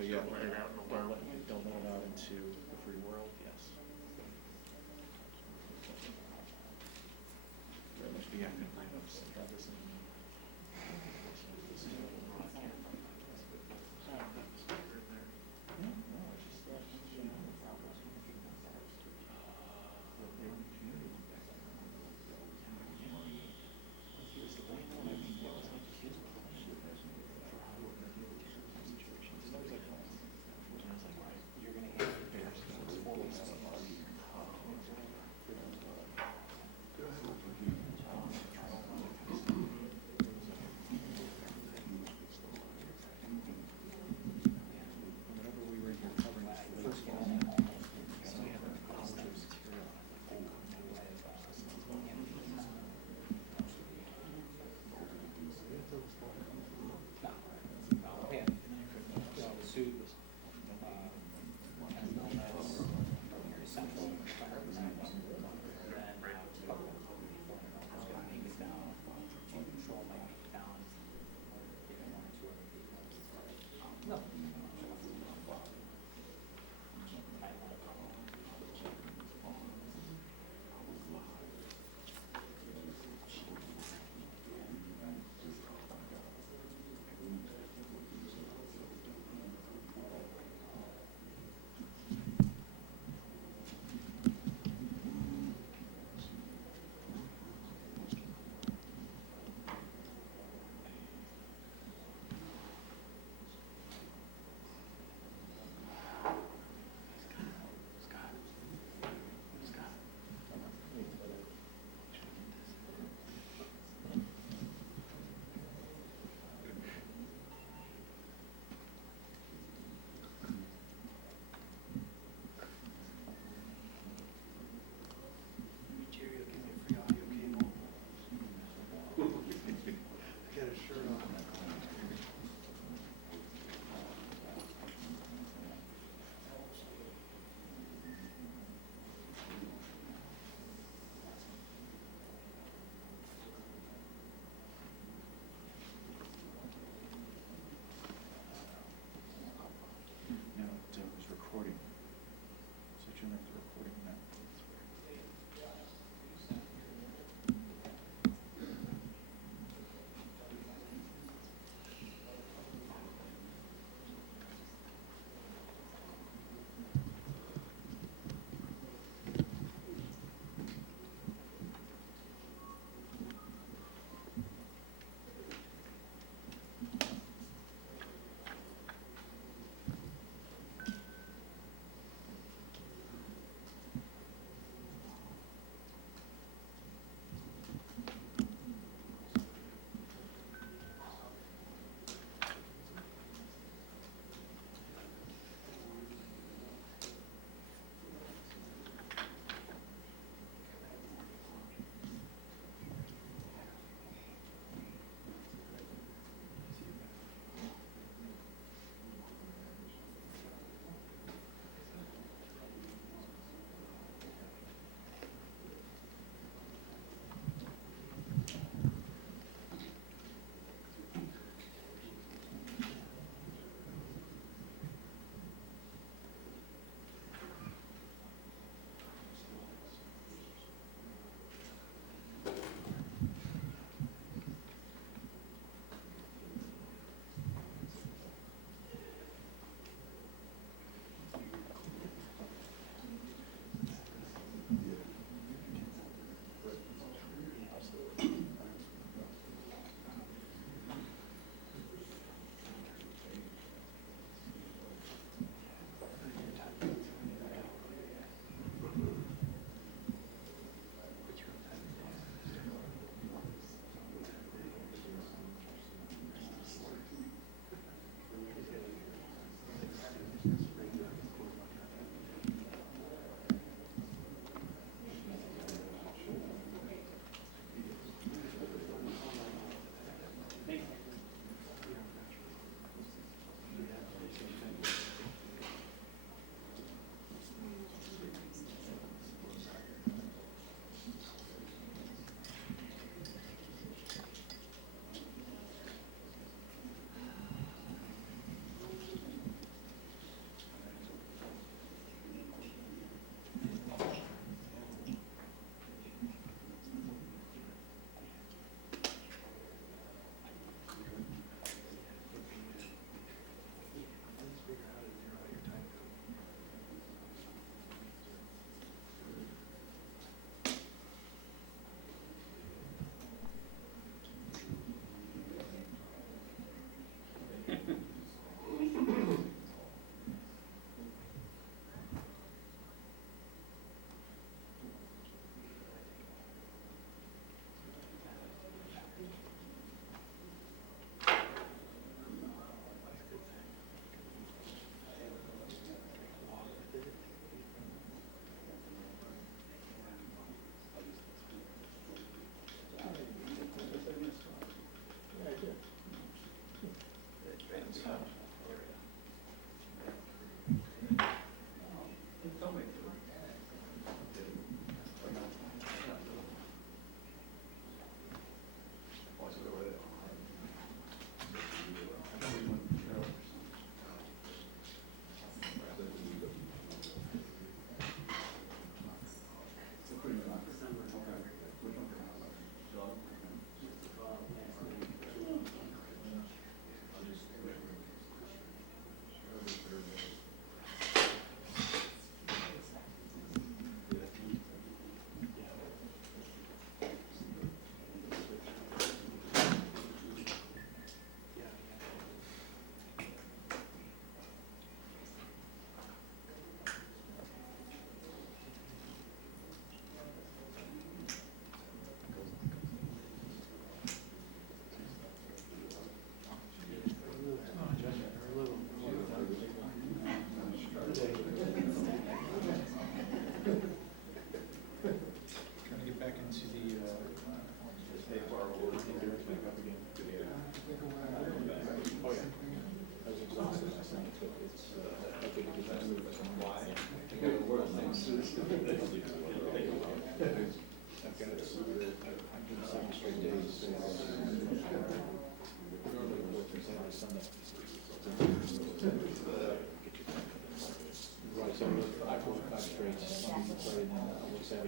But yeah, Let it out in the world. don't let it out into the free world, yes. Very much be active, bring up some of this.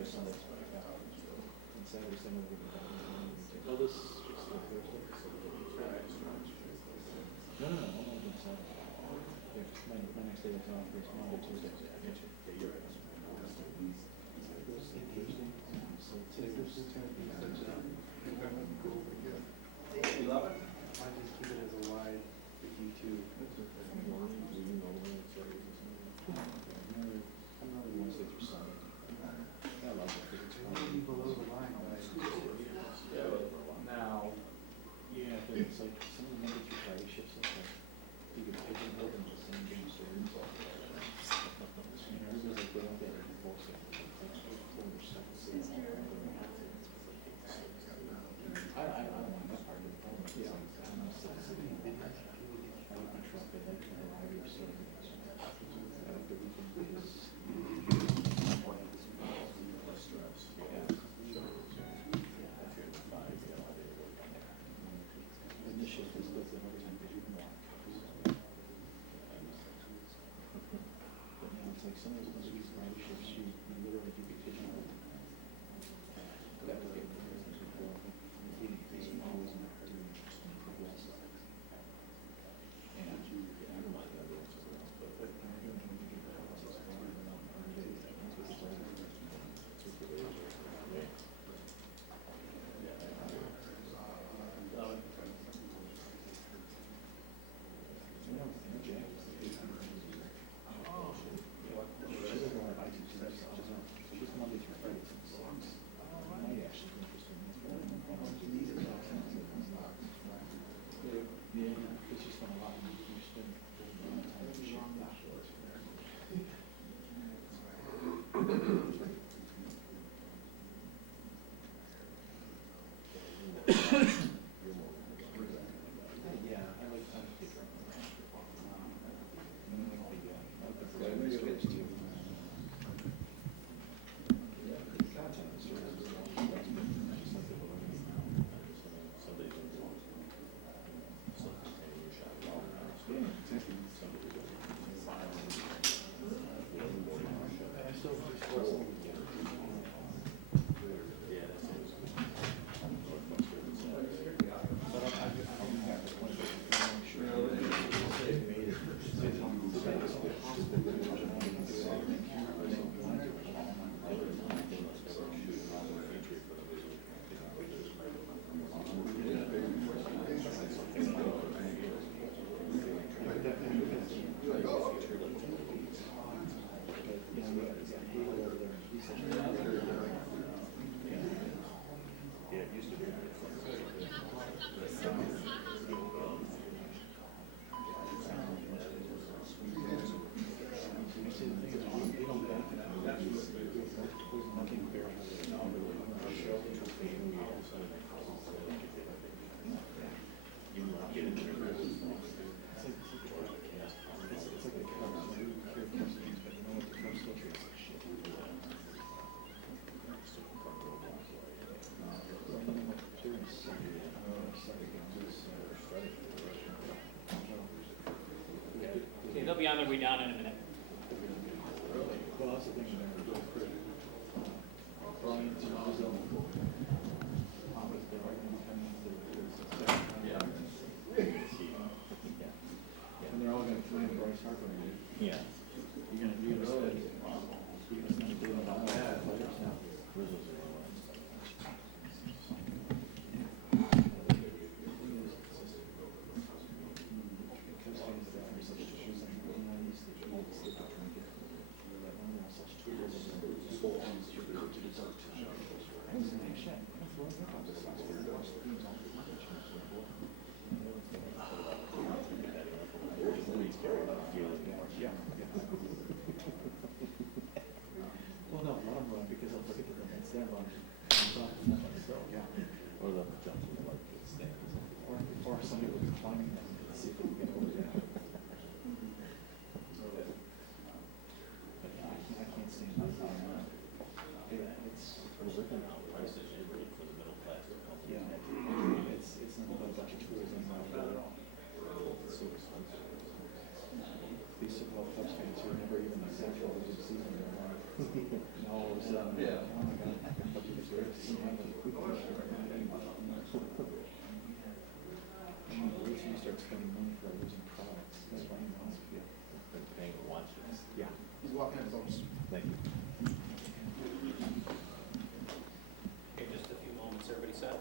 Saturday, Sunday. And Saturday, Sunday, we'll be back. Oh, this is just the Thursday? No, I'm only doing Saturday. Yeah, 'cause my next day is off, is Monday, Tuesday. I get you. Yeah, you're right. Thursday. So today was gonna be such a. You love it? I just keep it as a wide for YouTube. I'm not Wednesday through Sunday. I love it. It may be below the line, but Now, Yeah, but it's like some of the Monday through Friday shifts, it's like, you can pigeonhole them the same game stories. You know, everybody's like, they don't get any bullshit. I don't want that part of the problem. It's like, I'm not sitting in I like my truck, I like the variety of services. I like the weekend days. Less stress. Yeah. And this shift is built in every time that you want. But now it's like some of those Monday through Friday shifts, you literally do get pigeonholed. That was getting before. He's always not doing progress. And I don't like that as well. But when you're doing when you get process, it's hard to know how to do it. That's what it's all about. That's what it is. Yeah, because you spend a lot of time in Houston, a lot of time in Yeah, I like the drink. I like the stories too. Content is sort of just like the balloon. Yeah, exactly. I still sports all weekend. But I don't have the point of sure they made it. Okay, they'll be on their way down in a minute. Well, that's the thing about it. Brian's in Brazil. And they're all gonna fly in Bryce Harbor. Yeah. You're gonna spend, $1 billion on players now. Well, no, let them run because I'll forget to run. It's their run. So, yeah. Or they'll jump to the like stands. Or somebody will be climbing them to see if they can get over there. But yeah, I can't stand it. It's yeah, it's not about a bunch of tools anymore. So expensive. These so-called Cubs fans who are never even exactly what they season in their life. No, You start spending money for losing products. That's why you know. Been paying to watch this. Yeah. He's walking in folks. Thank you. Okay, just a few moments, everybody set?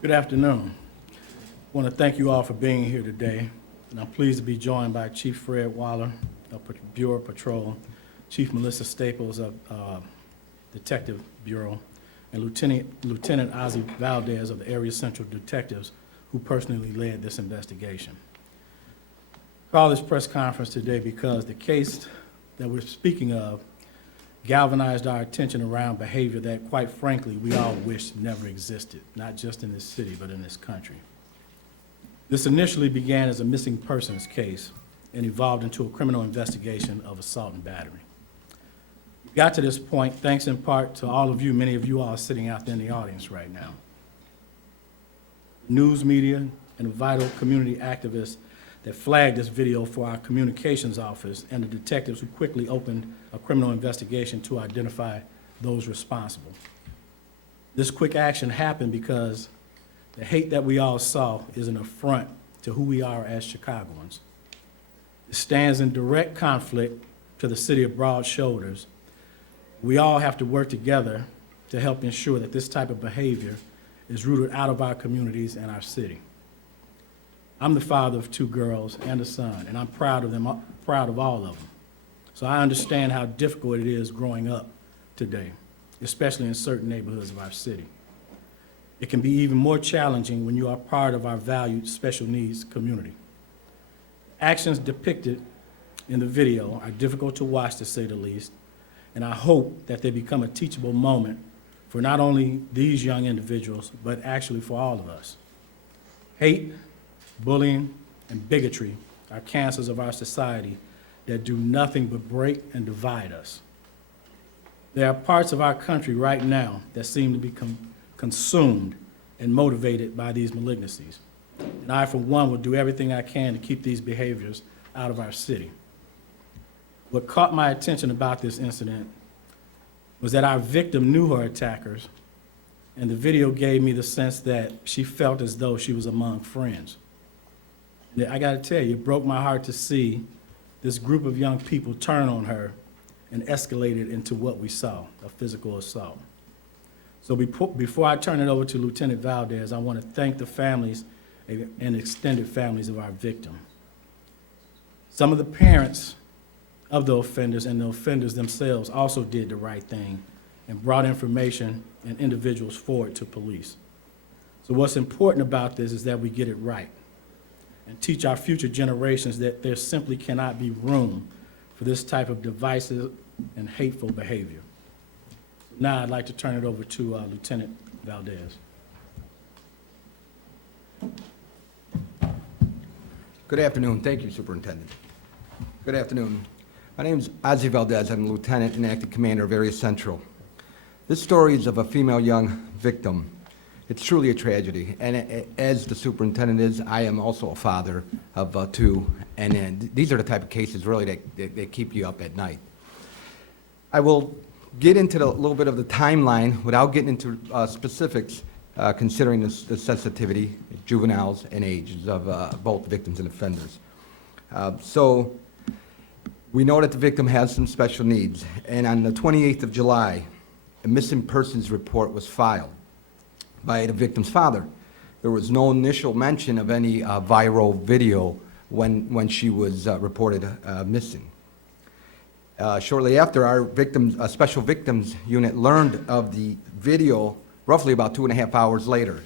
Good afternoon. I want to thank you all for being here today, and I'm pleased to be joined by Chief Fred Waller of Bureau Patrol, Chief Melissa Staples of Detective Bureau, and Lieutenant Ozzie Valdez of the Area Central Detectives, who personally led this investigation. I call this press conference today because the case that we're speaking of galvanized our attention around behavior that, quite frankly, we all wish never existed, not just in this city, but in this country. This initially began as a missing persons case and evolved into a criminal investigation of assault and battery. We got to this point thanks in part to all of you, many of you all sitting out there in the audience right now. News media and vital community activists that flagged this video for our communications office and the detectives who quickly opened a criminal investigation to identify those responsible. This quick action happened because the hate that we all saw is an affront to who we are as Chicagoans. It stands in direct conflict to the city of broad shoulders. We all have to work together to help ensure that this type of behavior is rooted out of our communities and our city. I'm the father of 2 girls and a son, and I'm proud of them, proud of all of them. So I understand how difficult it is growing up today, especially in certain neighborhoods of our city. It can be even more challenging when you are part of our valued special needs community. Actions depicted in the video are difficult to watch, to say the least, and I hope that they become a teachable moment for not only these young individuals, but actually for all of us. Hate, bullying, and bigotry are cancers of our society that do nothing but break and divide us. There are parts of our country right now that seem to be consumed and motivated by these malignancies. And I, for one, will do everything I can to keep these behaviors out of our city. What caught my attention about this incident was that our victim knew her attackers, and the video gave me the sense that she felt as though she was among friends. I gotta tell you, it broke my heart to see this group of young people turn on her and escalate it into what we saw, a physical assault. So before I turn it over to Lieutenant Valdez, I want to thank the families and extended families of our victim. Some of the parents of the offenders and the offenders themselves also did the right thing and brought information and individuals forward to police. So what's important about this is that we get it right and teach our future generations that there simply cannot be room for this type of divisive and hateful behavior. Now I'd like to turn it over to Lieutenant Valdez. Good afternoon. Thank you, Superintendent. Good afternoon. My name is Ozzie Valdez. I'm Lieutenant and Acting Commander of Area Central. This story is of a female young victim. It's truly a tragedy, and as the superintendent is, I am also a father of 2, and these are the type of cases really that keep you up at night. I will get into a little bit of the timeline without getting into specifics, considering the sensitivity, juveniles, and ages of both victims and offenders. So we know that the victim has some special needs, and on the 28th of July, a missing persons report was filed by the victim's father. There was no initial mention of any viral video when she was reported missing. Shortly after, our special victims unit learned of the video roughly about 2.5 hours later.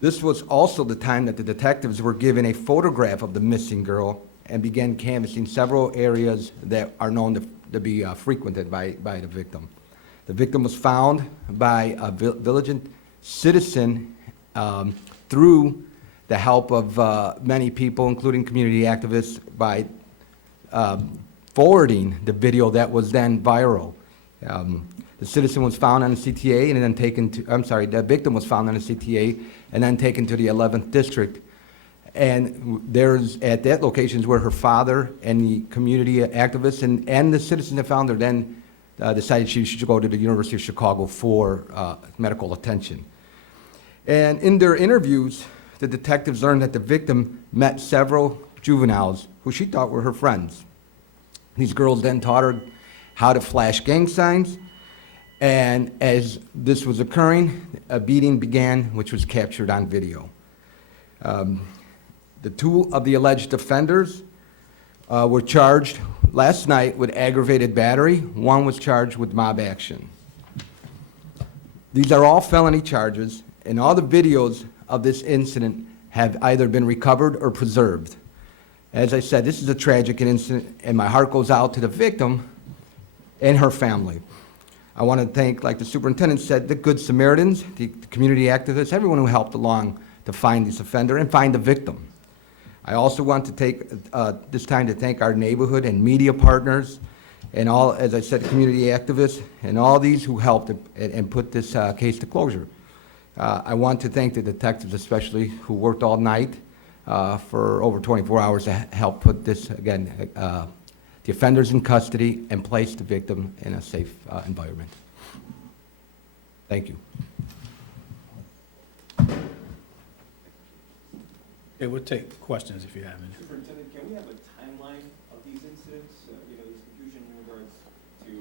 This was also the time that the detectives were given a photograph of the missing girl and began canvassing several areas that are known to be frequented by the victim. The victim was found by a vigilant citizen through the help of many people, including community activists, by forwarding the video that was then viral. The citizen was found on the CTA and then taken to, the victim was found on the CTA and then taken to the 11th District. And there's, at that location is where her father and the community activists and the citizen that found her then decided she should go to the University of Chicago for medical attention. And in their interviews, the detectives learned that the victim met several juveniles who she thought were her friends. These girls then taught her how to flash gang signs, and as this was occurring, a beating began, which was captured on video. The two of the alleged offenders were charged last night with aggravated battery. One was charged with mob action. These are all felony charges, and all the videos of this incident have either been recovered or preserved. As I said, this is a tragic incident, and my heart goes out to the victim and her family. I want to thank, like the superintendent said, the Good Samaritans, the community activists, everyone who helped along to find this offender and find the victim. I also want to take this time to thank our neighborhood and media partners and all, as I said, community activists and all these who helped and put this case to closure. I want to thank the detectives especially who worked all night for over 24 hours to help put this, again, the offenders in custody and place the victim in a safe environment. Thank you. Okay, we'll take questions if you have any. Superintendent, can we have a timeline of these incidents? There's confusion in regards to,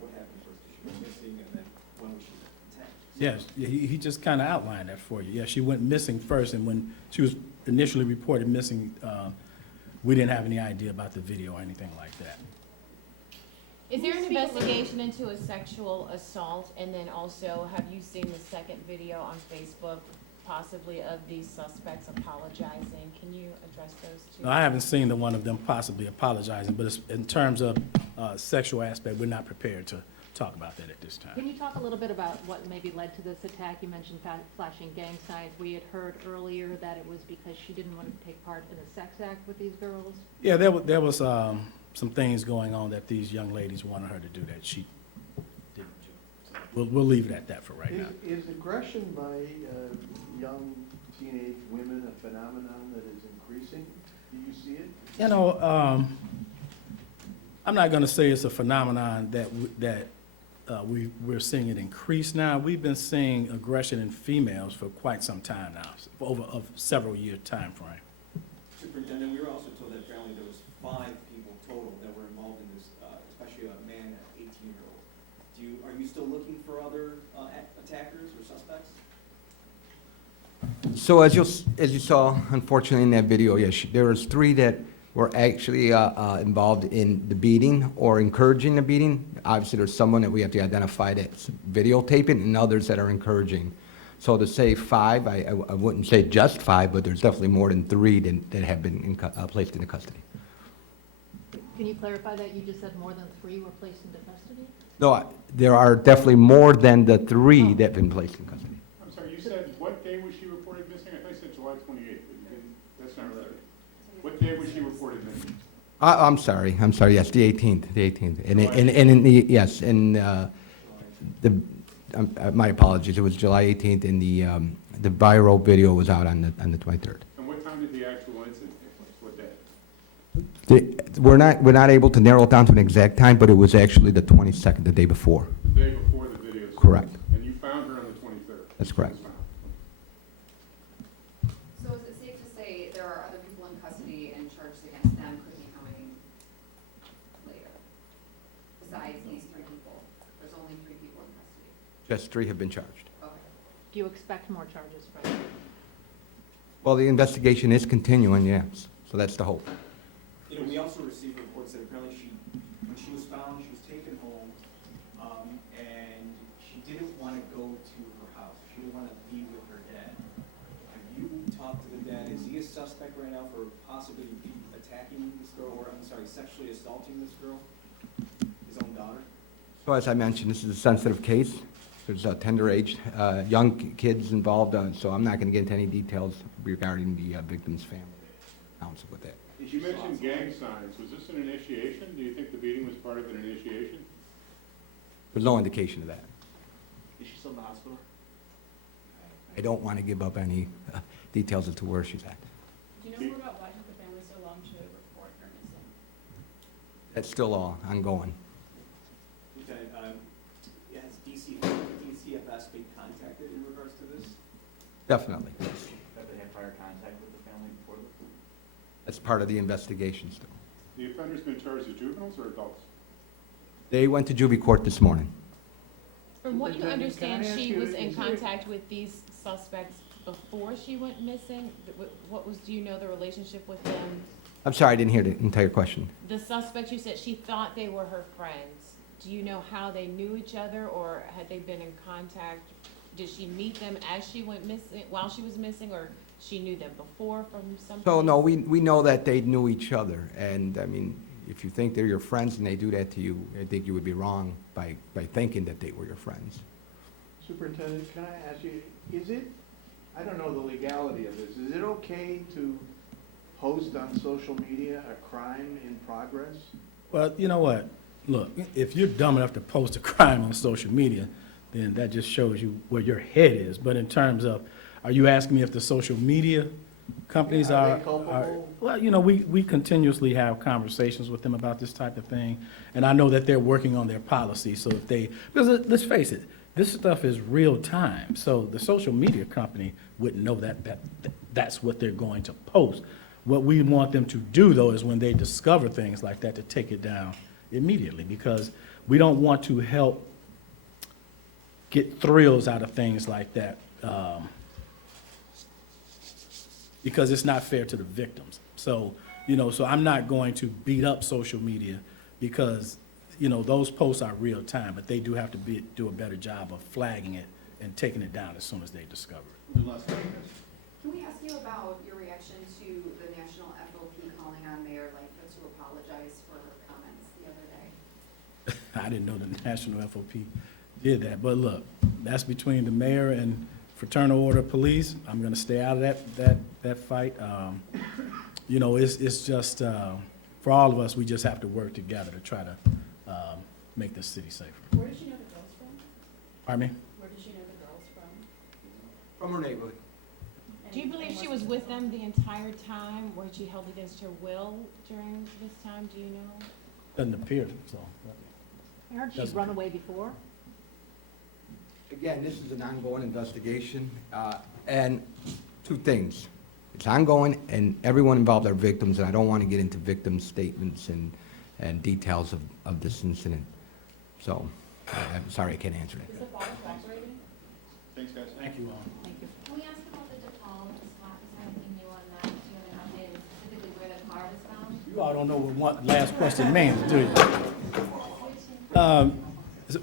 what happened first. She went missing, and then when was she attacked? Yes, he just kind of outlined that for you. Yeah, she went missing first, and when she was initially reported missing, we didn't have any idea about the video or anything like that. Is there an investigation into a sexual assault? And then also, have you seen the second video on Facebook, possibly of these suspects apologizing? Can you address those two? No, I haven't seen the one of them possibly apologizing, but it's, in terms of sexual aspect, we're not prepared to talk about that at this time. Can you talk a little bit about what maybe led to this attack? You mentioned flashing gang signs. We had heard earlier that it was because she didn't want to take part in a sex act with these girls. Yeah, there was some things going on that these young ladies wanted her to do that she didn't do. So we'll leave it at that for right now. Is aggression by young teenage women a phenomenon that is increasing? Do you see it? You know, I'm not going to say it's a phenomenon that we're seeing it increase now. We've been seeing aggression in females for quite some time now, over a several-year time frame. Superintendent, we were also told that apparently there was 5 people total that were involved in this, especially a man and an 18-year-old. Are you still looking for other attackers or suspects? So as you saw, unfortunately, in that video, yes, there was 3 that were actually involved in the beating or encouraging the beating. Obviously, there's someone that we have to identify that's videotaping and others that are encouraging. So to say 5, I wouldn't say just 5, but there's definitely more than 3 that have been placed into custody. Can you clarify that? You just said more than 3 were placed into custody? No, there are definitely more than the 3 that have been placed in custody. I'm sorry, you said what day was she reported missing? I thought you said July 28th, but you didn't, that's not right. What day was she reported missing? I'm sorry, yes, the 18th. And in the, yes, my apologies, it was July 18th, and the viral video was out on the 23rd. And what time did the actual incident take place? What day? We're not able to narrow it down to an exact time, but it was actually the 22nd, the day before. The day before the video. Correct. And you found her on the 23rd? That's correct. So is it safe to say there are other people in custody and charges against them could be coming later? Besides these 3 people? There's only 3 people Just 3 have been charged. Okay. Do you expect more charges from her? Well, the investigation is continuing, yes, so that's the hope. You know, we also received reports that apparently when she was found, she was taken home, and she didn't want to go to her house. She didn't want to be with her dad. Have you talked to the dad? Is he a suspect right now for possibly attacking this girl, or, I'm sorry, sexually assaulting this girl, his own daughter? So as I mentioned, this is a sensitive case. There's tender age, young kids involved, so I'm not going to get into any details regarding the victim's family. Counsel with that. You mentioned gang signs. Was this an initiation? Do you think the beating was part of an initiation? There's no indication of that. Is she still in the hospital? I don't want to give up any details as to where she's at. Do you know more about why it took the family so long to report her missing? That's still ongoing. Lieutenant, has DCFS been contacted in regards to this? Definitely. Have they had prior contact with the family before this? That's part of the investigation still. The offender's been charged as juveniles or adults? They went to juvie court this morning. From what you Superintendent, can I understand, ask she you, was in is there- contact with these suspects before she went missing? Do you know the relationship with them? I'm sorry, I didn't hear the entire question. The suspects, you said she thought they were her friends. Do you know how they knew each other, or had they been in contact? Did she meet them as she went missing, while she was missing, or she knew them before from some So, place? no, we know that they knew each other, and, I mean, if you think they're your friends and they do that to you, I think you would be wrong by thinking that they were your friends. Superintendent, can I ask you, is it, I don't know the legality of this, is it okay to post on social media a crime in progress? Well, you know what? Look, if you're dumb enough to post a crime on social media, then that just shows you where your head is. But in terms of, are you asking me if the social media companies Are are? they culpable? Well, you know, we continuously have conversations with them about this type of thing, and I know that they're working on their policy, so if they, because let's face it, this stuff is real time, so the social media company wouldn't know that's what they're going to post. What we want them to do, though, is when they discover things like that, to take it down immediately, because we don't want to help get thrills out of things like that, because it's not fair to the victims. So, you know, so I'm not going to beat up social media, because, you know, those posts are real time, but they do have to do a better job of flagging it and taking it down as soon as they discover it. Can we ask you about your reaction to the National FOP calling on Mayor Lightfoot to apologize for her comments the other day? I didn't know the National FOP did that, but look, that's between the mayor and Fraternal Order of Police. I'm gonna stay out of that fight. You know, it's just, for all of us, we just have to work together to try to make this city safer. Where did she know the girls from? Pardon me? Where did she know the girls from? From her neighborhood. Do you believe she was with them the entire time, or she held against her will during this time, do you know? Doesn't appear, so. I heard she'd run away before. Again, this is an ongoing investigation, and 2 things. It's ongoing, and everyone involved are victims, and I don't want to get into victim statements and details of this incident. So, I'm sorry I can't answer that. Is the father cooperating? Thanks, guys. Thank you all. Thank you. Can we ask about the DePaul spot? Is there anything new on that? Do you have an update specifically where the car was found? You all don't know what last question means, do you?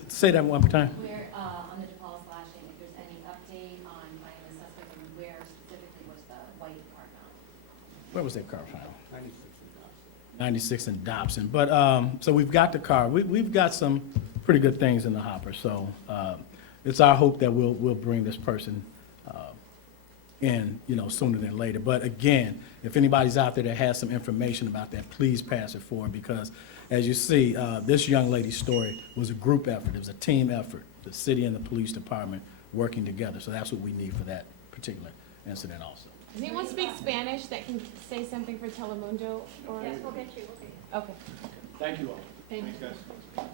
Say that one more time. Where, on the DePaul slashing, if there's any update on finding the suspect and where specifically was the white car found? Where was that car found? 96 in Dobson. But, so we've got the car. We've got some pretty good things in the hopper. So it's our hope that we'll bring this person in, you know, sooner than later. But again, if anybody's out there that has some information about that, please pass it forward, because as you see, this young lady's story was a group effort. It was a team effort, the city and the police department working together. So that's what we need for that particular incident also. Does anyone speak Spanish that can say something for Telemundo? Or? Yes, we'll get you, Okay. Thank you all. Thank you. Thanks, guys.